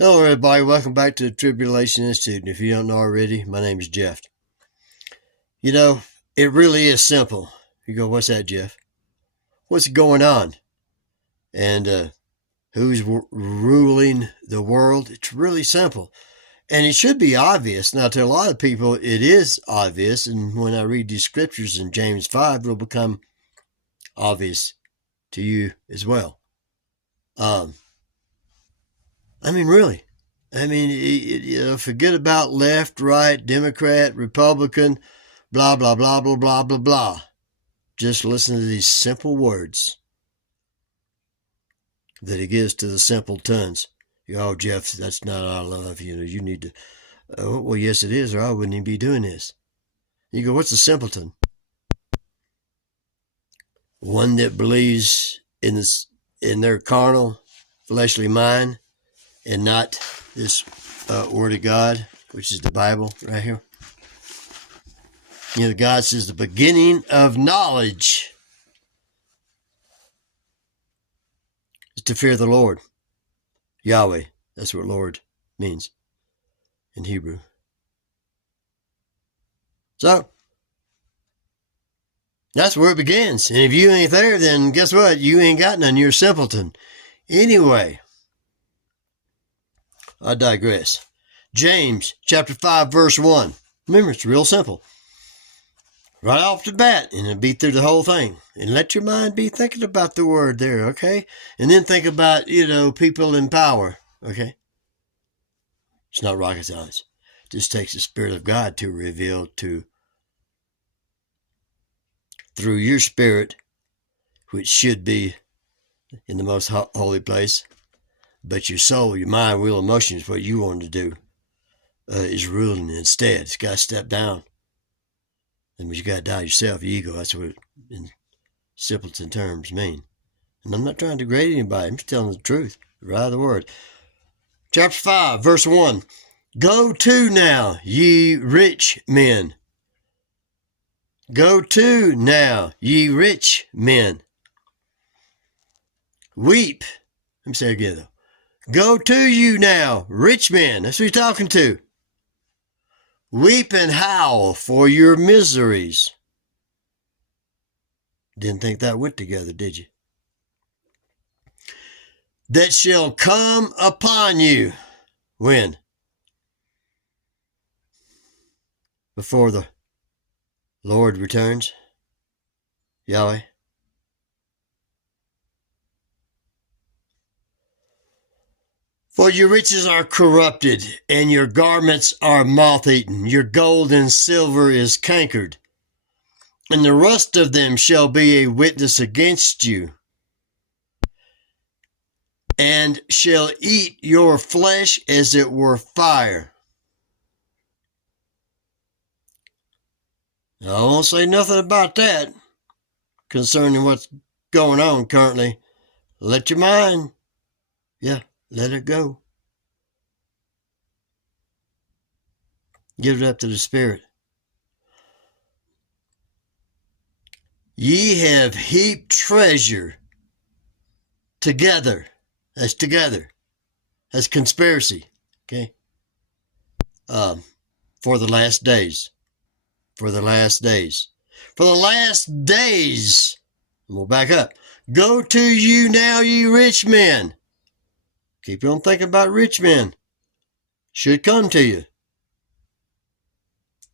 Hello everybody, welcome back to the Tribulation Institute. And if you don't know already, my name is Jeff. You know, it really is simple. You go, what's that, Jeff? What's going on? And who's ruling the world? It's really simple. And it should be obvious. Now, to a lot of people, it is obvious. And when I read these scriptures in James 5, it'll become obvious to you as well. Really. Forget about left, right, Democrat, Republican, blah, blah, blah, blah, blah, blah, blah. Just listen to these simple words that he gives to the simpletons. Oh, Jeff, that's not our love. You need to. Well, yes, it is, or I wouldn't even be doing this. You go, what's a simpleton? One that believes in their carnal, fleshly mind, and not this Word of God, which is the Bible right here. God says the beginning of knowledge is to fear the Lord. Yahweh, that's what Lord means in Hebrew. So, that's where it begins. And if you ain't there, then guess what? You ain't got none. You're a simpleton. Anyway, I digress. James chapter 5, verse 1. Remember, it's real simple. Right off the bat, and it'll be through the whole thing. And let your mind be thinking about the word there, okay? And then think about, people in power, okay? It's not rocket science. It just takes the Spirit of God to reveal through your spirit, which should be in the most holy place, but your soul, your mind, will, emotions, what you want to do, is ruling instead. It's got to step down. And you got to die yourself, your ego. That's what it, in simpleton terms, mean. And I'm not trying to degrade anybody. I'm just telling the truth. Right of the word. Chapter 5, verse 1. Go to now, ye rich men. Go to now, ye rich men. Weep. Let me say it again, though. Go to you now, rich men. That's who you're talking to. Weep and howl for your miseries. Didn't think that went together, did you? That shall come upon you. When? Before the Lord returns. Yahweh. For your riches are corrupted, and your garments are moth-eaten. Your gold and silver is cankered, and the rust of them shall be a witness against you, and shall eat your flesh as it were fire. Now, I won't say nothing about that concerning what's going on currently. Let your mind, let it go. Give it up to the Spirit. Ye have heaped treasure together. That's together. That's conspiracy. Okay? For the last days. For the last days. For the last days. We'll back up. Go to you now, ye rich men. Keep on thinking about rich men. Should come to you.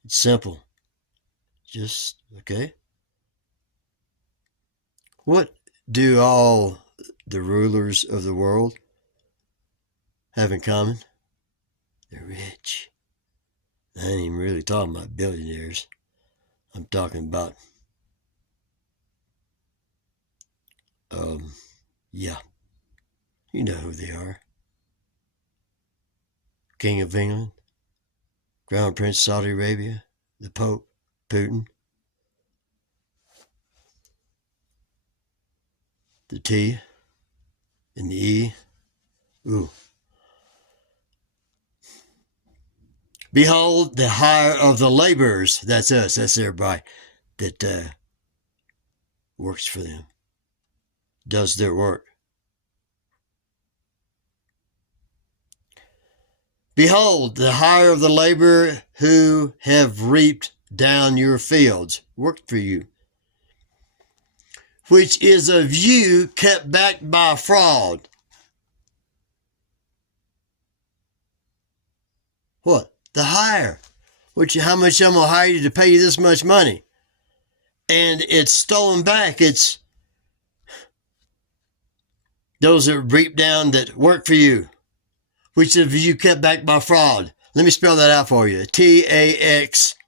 It's simple. Just, okay? What do all the rulers of the world have in common? They're rich. I ain't even really talking about billionaires. I'm talking about, you know who they are. King of England, Crown Prince Saudi Arabia, the Pope, Putin, the T and the E. Ooh. Behold, the hire of the laborers, that's us, that's everybody that works for them, does their work. Behold, the hire of the laborer who have reaped down your fields, worked for you, which is of you kept back by fraud. What? The hire. How much I'm going to hire you to pay you this much money? And it's stolen back. It's those that reap down that work for you, which of you kept back by fraud. Let me spell that out for you. T-A-X-E,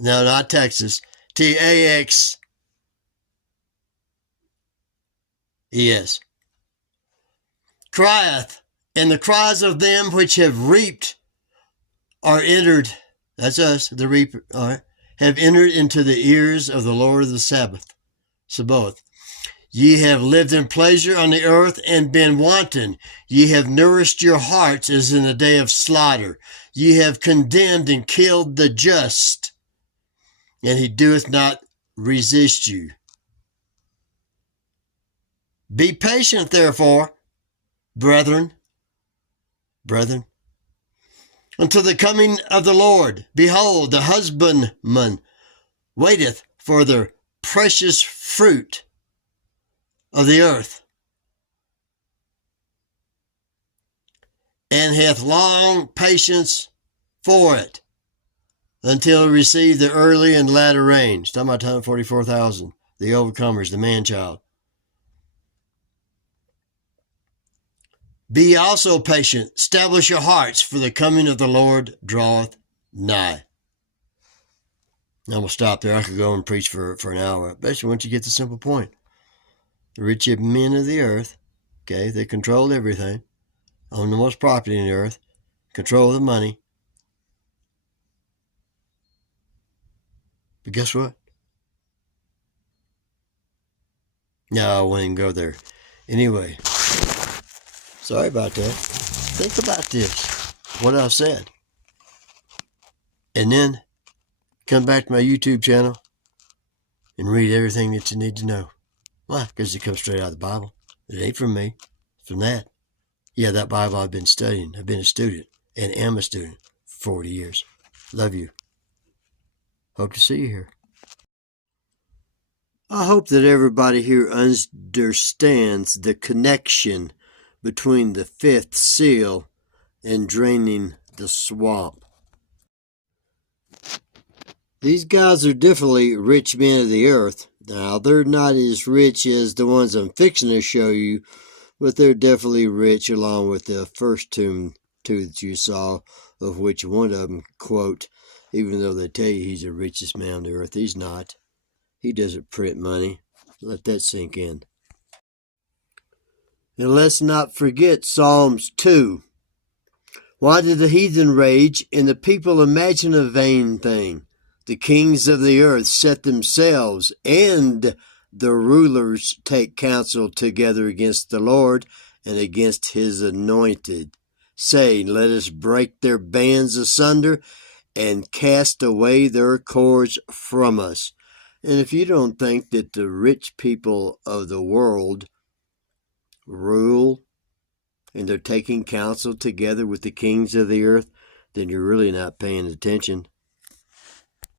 no, not Texas, T-A-X-E-S. Crieth, and the cries of them which have reaped are entered, that's us, the reaper, have entered into the ears of the Lord of the Sabaoth. Ye have lived in pleasure on the earth and been wanton. Ye have nourished your hearts as in the day of slaughter. Ye have condemned and killed the just, and he doeth not resist you. Be patient, therefore, brethren, until the coming of the Lord. Behold, the husbandman waiteth for the precious fruit of the earth, and hath long patience for it, until he receive the early and latter rains. Talking about 144,000, the Overcomerrs, the Manchild. Be also patient, establish your hearts, for the coming of the Lord draweth nigh. Now I'm going to stop there. I could go and preach for an hour. Basically, once you get the simple point. The rich men of the earth, okay, they control everything, own the most property in the earth, control the money. But guess what? No, I won't even go there. Anyway, sorry about that. Think about this, what I've said. And then come back to my YouTube channel and read everything that you need to know. Why? Because it comes straight out of the Bible. It ain't from me. It's from that. Yeah, that Bible I've been studying. I've been a student and am a student for 40 years. Love you. Hope to see you here. I hope that everybody here understands the connection between the fifth seal and draining the swamp. These guys are definitely rich men of the earth. Now, they're not as rich as the ones I'm fixing to show you, but they're definitely rich, along with the first two that you saw, of which one of them, quote, even though they tell you he's the richest man on the earth, he's not. He doesn't print money. Let that sink in. And let's not forget Psalms 2. Why did the heathen rage and the people imagine a vain thing? The kings of the earth set themselves, and the rulers take counsel together against the Lord and against his anointed, saying, let us break their bands asunder and cast away their cords from us. And if you don't think that the rich people of the world rule and they're taking counsel together with the kings of the earth, then you're really not paying attention.